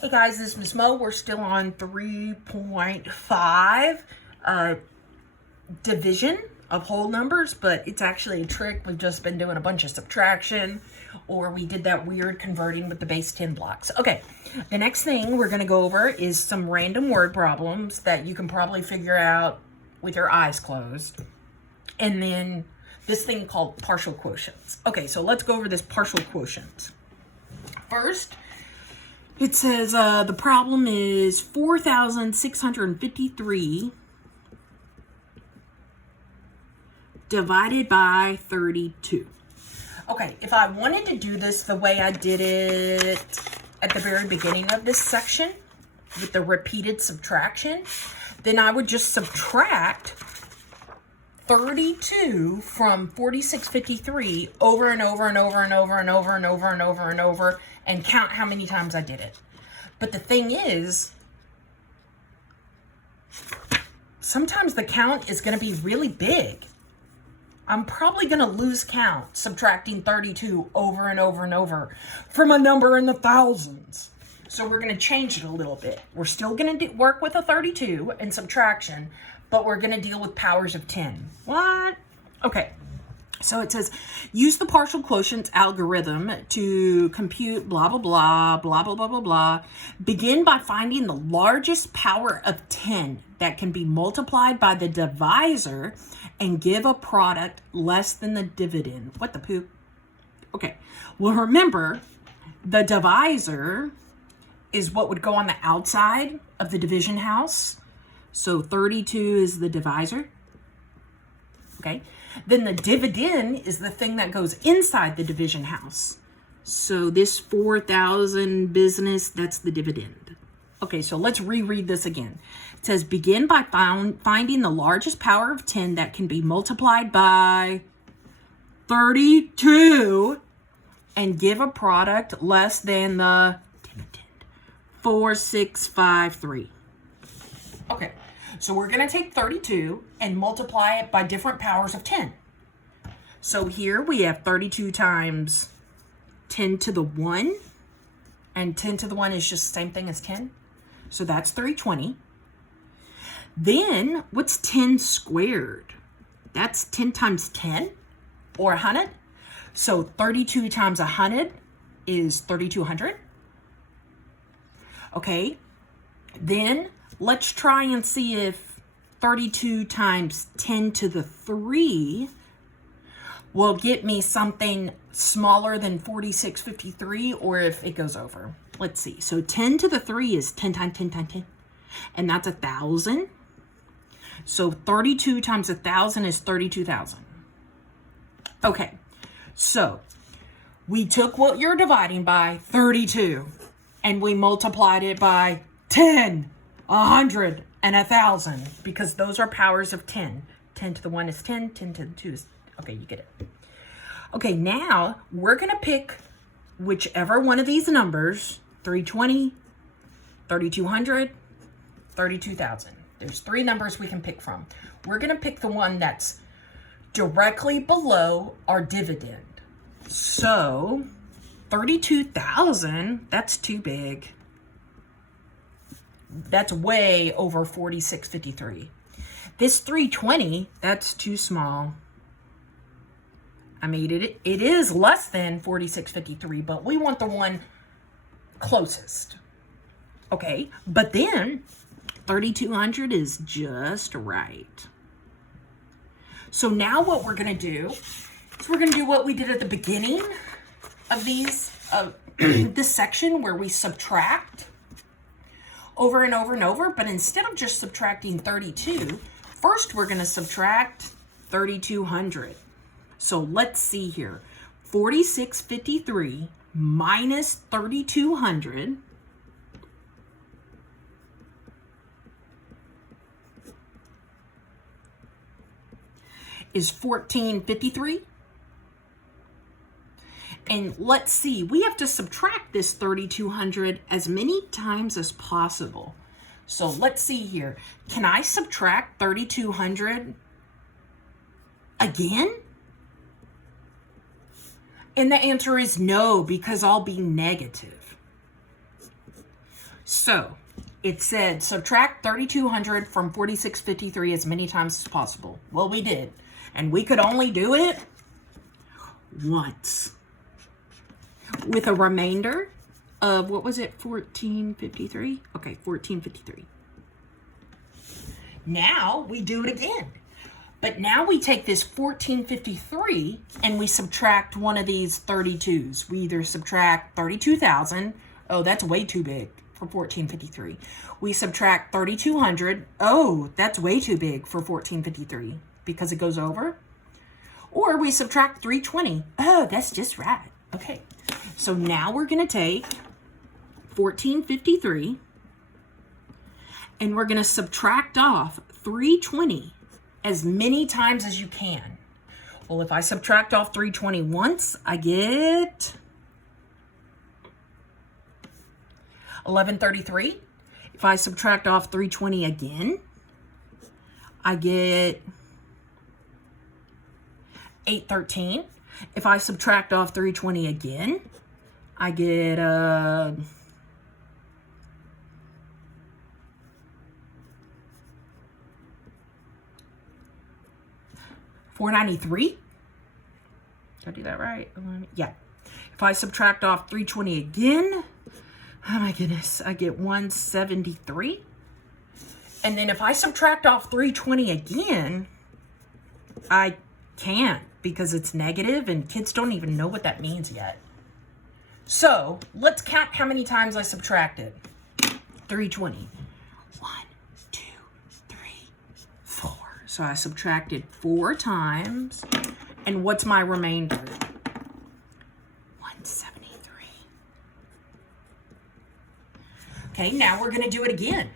Hey guys, this is Miss Mo. We're still on 3.5 division of whole numbers, but it's actually a trick. We've just been doing a bunch of subtraction, or we did that weird converting with the base 10 blocks. Okay, the next thing we're going to go over is some random word problems that you can probably figure out with your eyes closed. And then this thing called partial quotients. Okay, so let's go over this partial quotient. First, it says the problem is 4,653 divided by 32. Okay, if I wanted to do this the way I did it at the very beginning of this section with the repeated subtraction, then I would just subtract 32 from 4653 over and over and over and over and over and over and over and over and count how many times I did it. But the thing is, sometimes the count is going to be really big. I'm probably going to lose count subtracting 32 over and over and over from a number in the thousands. So we're going to change it a little bit. We're still going to work with a 32 and subtraction, but we're going to deal with powers of 10. What? Okay. So it says, use the partial quotient algorithm to compute blah, blah, blah, blah, blah, blah, blah, blah. Begin by finding the largest power of 10 that can be multiplied by the divisor and give a product less than the dividend. What the poop? Okay. Well, remember, the divisor is what would go on the outside of the division house. So 32 is the divisor. Okay. Then the dividend is the thing that goes inside the division house. So this 4,000 business, that's the dividend. Okay, so let's reread this again. It says, begin by finding the largest power of 10 that can be multiplied by 32 and give a product less than the dividend. 4653. Okay. So we're going to take 32 and multiply it by different powers of 10. So here we have 32 times 10 to the 1. And 10 to the 1 is just the same thing as 10. So that's 320. Then what's 10 squared? That's 10 times 10 or 100. So 32 times 100 is 3,200. Okay. Then let's try and see if 32 times 10 to the 3 will get me something smaller than 4653, or if it goes over. Let's see. So 10 to the 3 is 10 times 10 times 10, and that's 1,000. So 32 times 1,000 is 32,000. Okay, so we took what you're dividing by, 32, and we multiplied it by 10. 100 and 1,000, because those are powers of 10. 10 to the 1 is 10, 10 to the 2 is, okay, you get it. Okay, now we're going to pick whichever one of these numbers, 320, 3,200, 32,000. There's three numbers we can pick from. We're going to pick the one that's directly below our dividend. So 32,000, that's too big. That's way over 4653. This 320, that's too small. I mean, it is less than 4653, but we want the one closest. Okay, but then 3,200 is just right. So now what we're going to do is we're going to do what we did at the beginning of these this section, where we subtract over and over and over, but instead of just subtracting 32, first we're going to subtract 3,200. So let's see here. 4653 minus 3,200 is 1,453. And let's see, we have to subtract this 3,200 as many times as possible. So let's see here. Can I subtract 3,200 again? And the answer is no, because I'll be negative. So it said subtract 3,200 from 4653 as many times as possible. Well, we did. And we could only do it once. With a remainder of, what was it, 1453? Okay, 1453. Now we do it again. But now we take this 1453 and we subtract one of these 32s. We either subtract 32,000. Oh, that's way too big for 1453. We subtract 3,200. Oh, that's way too big for 1453 because it goes over. Or we subtract 320. Oh, that's just right. Okay. So now we're going to take 1453 and we're going to subtract off 320 as many times as you can. Well, if I subtract off 320 once, I get 1133. If I subtract off 320 again, I get 813. If I subtract off 320 again, I get 493. Did I do that right? Yeah. If I subtract off 320 again, oh my goodness, I get 173. And then if I subtract off 320 again, I can't because it's negative and kids don't even know what that means yet. So let's count how many times I subtracted. 320. 1, 2, 3, 4. So I subtracted 4 times. And what's my remainder? 173. Okay, now we're going to do it again.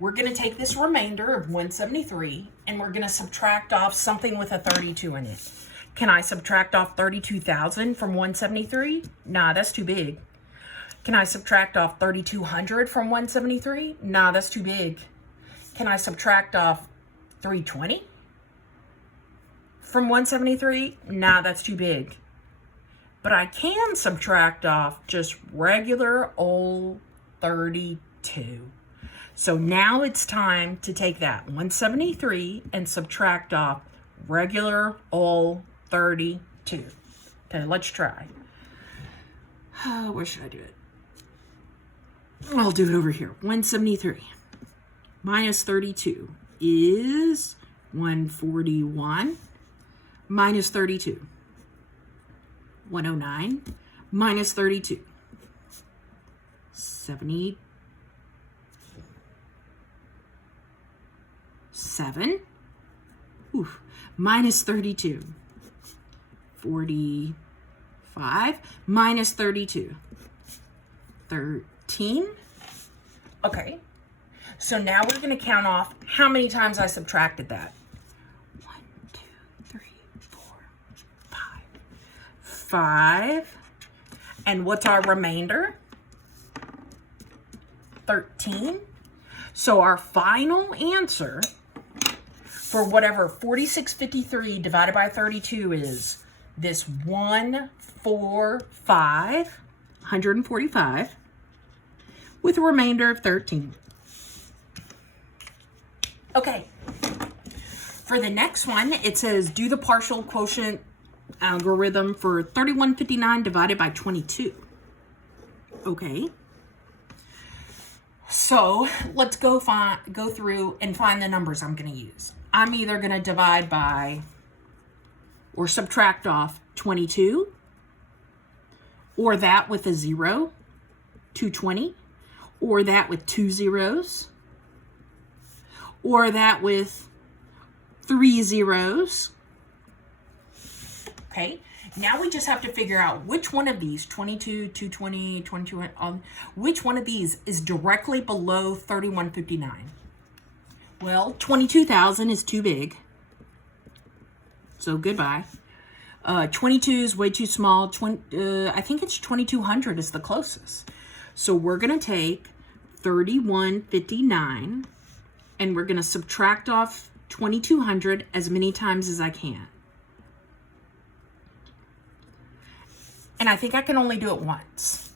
We're going to take this remainder of 173 and we're going to subtract off something with a 32 in it. Can I subtract off 32,000 from 173? Nah, that's too big. Can I subtract off 3,200 from 173? Nah, that's too big. Can I subtract off 320 from 173? Nah, that's too big. But I can subtract off just regular old 32. So now it's time to take that 173 and subtract off regular old 32. Okay, let's try. Where should I do it? I'll do it over here. 173 minus 32 is 141 minus 32. 109 minus 32. 77. Oof. Minus 32. 45 minus 32. 13. Okay. So now we're going to count off how many times I subtracted that. 1, 2, 3, 4, 5. 5. And what's our remainder? 13. So our final answer for whatever 4653 divided by 32 is this 145 with a remainder of 13. Okay. For the next one, it says do the partial quotient algorithm for 3159 divided by 22. Okay. So let's go through and find the numbers I'm going to use. I'm either going to divide by or subtract off 22, or that with a 0, 220, or that with 2 zeros, or that with 3 zeros. Okay, now we just have to figure out which one of these, 22, 220, 22, which one of these is directly below 3159. Well, 22,000 is too big, so goodbye. 22 is way too small. I think it's 2,200 is the closest. So we're going to take 3159 and we're going to subtract off 2,200 as many times as I can. And I think I can only do it once.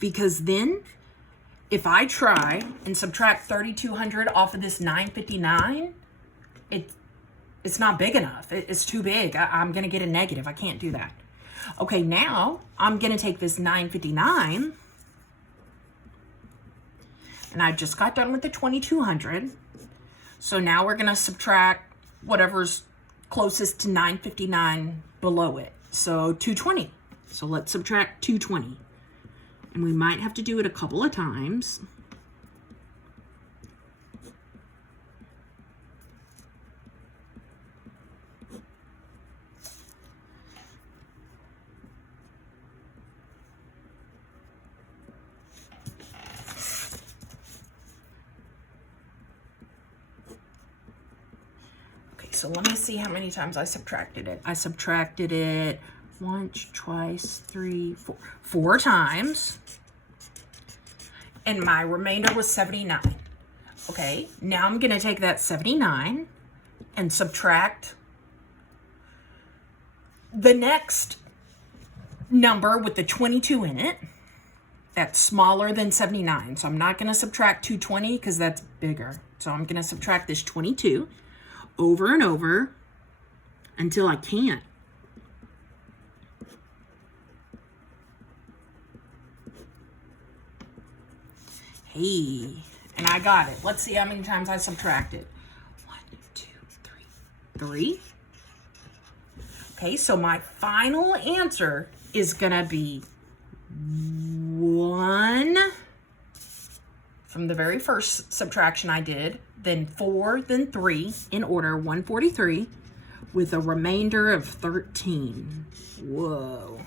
because then if I try and subtract 3,200 off of this 959, it's not big enough. It's too big. I'm going to get a negative. I can't do that. Okay, now I'm going to take this 959, and I just got done with the 2,200. So now we're going to subtract whatever's closest to 959 below it. So 220. So let's subtract 220. And we might have to do it a couple of times. So let me see how many times I subtracted it. I subtracted it once, twice, three, four times. And my remainder was 79. Okay, now I'm going to take that 79 and subtract the next number with the 22 in it. That's smaller than 79. So I'm not going to subtract 220 because that's bigger. So I'm going to subtract this 22. Over and over until I can't. Hey, and I got it. Let's see how many times I subtracted. 1, 2, 3. Okay, so my final answer is gonna be 1 from the very first subtraction I did, then 4, then 3, in order, 143, with a remainder of 13. Whoa.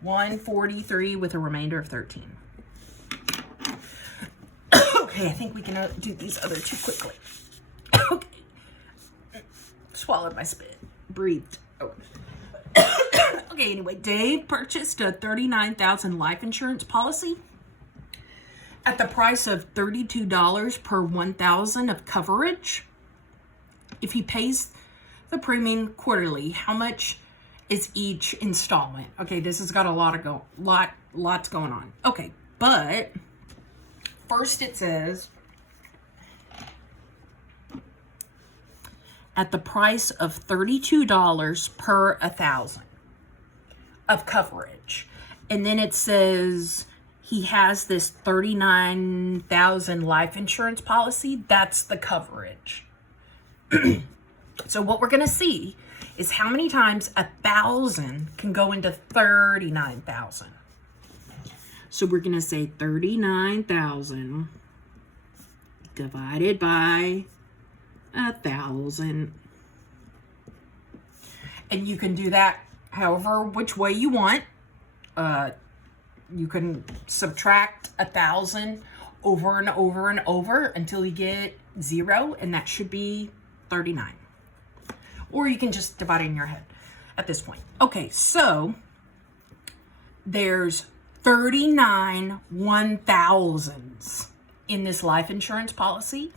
143 with a remainder of 13. Okay, I think we can do these other two quickly. Okay. Swallowed my spit. Breathed. Oh. Okay, anyway, Dave purchased a $39,000 life insurance policy at the price of $32 per 1,000 of coverage. If he pays the premium quarterly, how much is each installment? Okay, this has got a lots going on. Okay, but first it says at the price of $32 per 1,000 of coverage. And then it says he has this $39,000 life insurance policy. That's the coverage. So what we're going to see is how many times 1,000 can go into 39,000. So we're going to say 39,000 divided by 1,000. And you can do that however which way you want. You can subtract 1,000 over and over and over until you get 0, and that should be 39. Or you can just divide it in your head at this point. Okay, so there's 39 1,000s in this life insurance policy,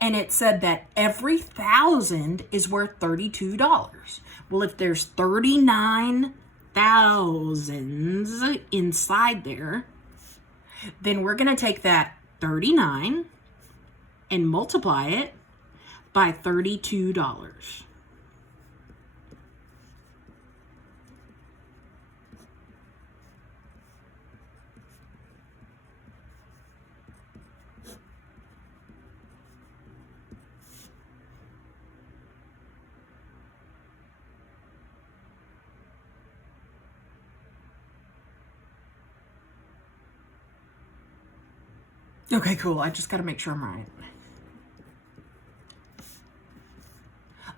and it said that every 1,000 is worth $32. Well, if there's 39 thousands inside there, then we're going to take that 39 and multiply it by $32. Okay, cool. I just got to make sure I'm right.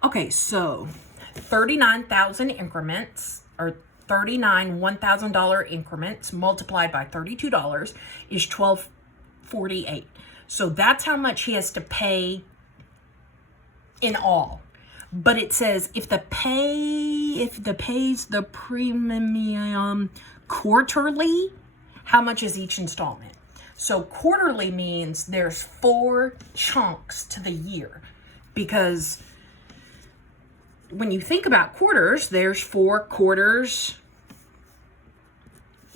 Okay, so 39,000 increments, or 39 $1,000 increments multiplied by $32 is $1,248. So that's how much he has to pay in all. But it says if the pays the premium quarterly, how much is each installment? So quarterly means there's 4 chunks to the year, because when you think about quarters, there's 4 quarters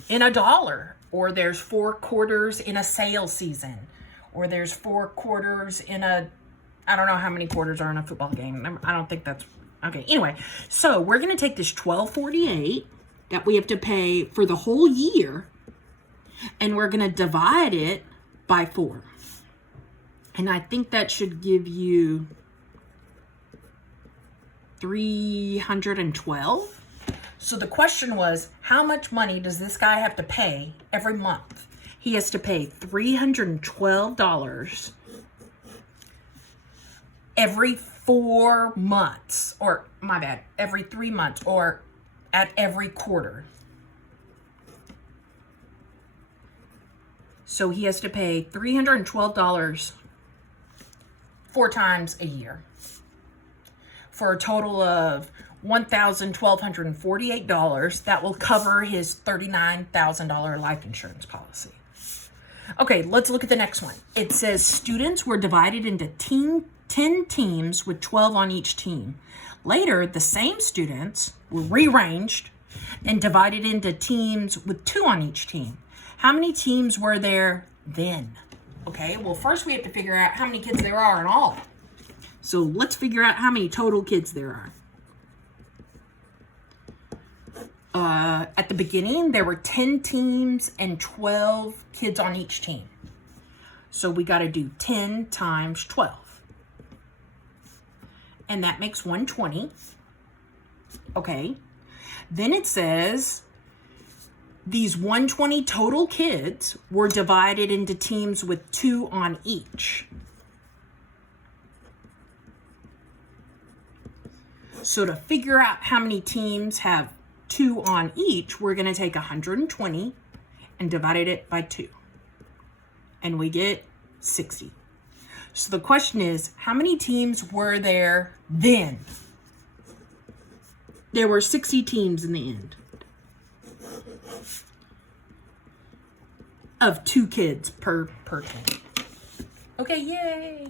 in $1. or there's 4 quarters in a sales season, or there's 4 quarters in a, I don't know how many quarters are in a football game. I don't think that's, okay. Anyway, so we're going to take this $12.48 that we have to pay for the whole year, and we're going to divide it by 4. And I think that should give you 312. So the question was, how much money does this guy have to pay every month? He has to pay $312 every 4 months, or my bad, every 3 months, or at every quarter. So he has to pay $312 4 times a year, for a total of $1,1248. That will cover his $39,000 life insurance policy. Okay, let's look at the next one. It says students were divided into 10 teams with 12 on each team. Later, the same students were rearranged and divided into teams with 2 on each team. How many teams were there then? Okay, well, first we have to figure out how many kids there are in all. So let's figure out how many total kids there are. At the beginning, there were 10 teams and 12 kids on each team. So we got to do 10 times 12. And that makes 120. Okay. Then it says these 120 total kids were divided into teams with 2 on each. So to figure out how many teams have 2 on each, we're going to take 120 and divide it by 2. And we get 60. So the question is, how many teams were there then? There were 60 teams in the end. Of 2 kids per team. Okay, yay!